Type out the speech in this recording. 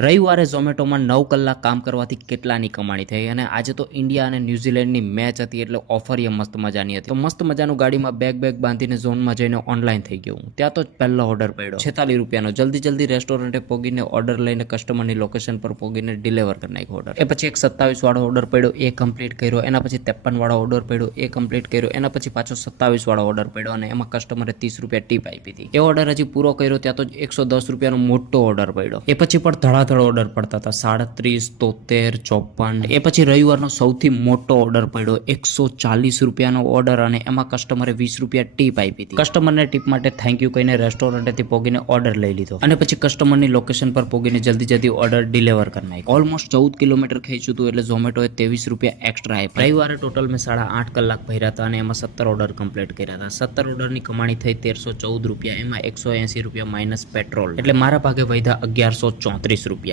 રવિવારે ઝોમેટોમાં 9 કલાક કામ કરવાથી કેટલાની કમાણી થઈ અને આજે તો ઇન્ડિયા અને ન્યૂઝીલેન્ડની મેચ હતી એટલે ઓફર એ મસ્ત મજાની હતી. તો મસ્ત મજાનું ગાડીમાં બેગ બાંધીને ઝોનમાં જઈને ઓનલાઈન થઈ ગયું. ત્યાં તો પહેલો ઓર્ડર પડ્યો 46 રૂપિયાનો. જલ્દી રેસ્ટોરન્ટે પોગીને ઓર્ડર લઈને કસ્ટમરની લોકેશન પર પોગીને ડિલિવર કરી નાખ્યો ઓર્ડર. એ પછી એક 27 વાળો ઓર્ડર પડ્યો, એ કમ્પ્લીટ કર્યો. એના પછી 53 વાળો ઓર્ડર પડ્યો, એ કમ્પ્લીટ કર્યો. એના પછી પાછો 27 વાળો ઓર્ડર પડ્યો અને એમાં કસ્ટમરે 30 રૂપિયા ટીપ આપી હતી. એ ઓર્ડર હજી પૂરો કર્યો ત્યાં તો 110 રૂપિયાનો મોટો ઓર્ડર પડ્યો. એ પછી પણ ધડાધડ ઓર્ડર પડતા હતા 37, 73, 54. એ પછી રવિવારનો સૌથી મોટો ઓર્ડર પડ્યો 140 રૂપિયાનો ઓર્ડર અને એમાં કસ્ટમરે 20 રૂપિયા ટીપ આપી હતી. કસ્ટમરને ટીપ માટે થેન્ક યુ કહીને રેસ્ટોરન્ટેથી પોગીને ઓર્ડર લઈ લીધો અને પછી કસ્ટમરની લોકેશન પર પોગીને જલ્દી ઓર્ડર ડિલિવર કરી નાખ્યો. ઓલમોસ્ટ 14 કિલોમીટર ખેંચ્યું હતું એટલે ઝોમેટોએ 23 રૂપિયા એક્સ્ટ્રા આપ્યા. રવિવારે ટોટલ મેં 8.5 કલાક ભર્યા હતા અને એમાં 17 ઓર્ડર કમ્પ્લીટ કર્યા હતા. 17 ઓર્ડરની કમાણી થઈ 1314 રૂપિયા. એમાં 180 રૂપિયા માઇનસ પેટ્રોલ એટલે મારા ભાગે વધ્યા 1134 રૂપિયા.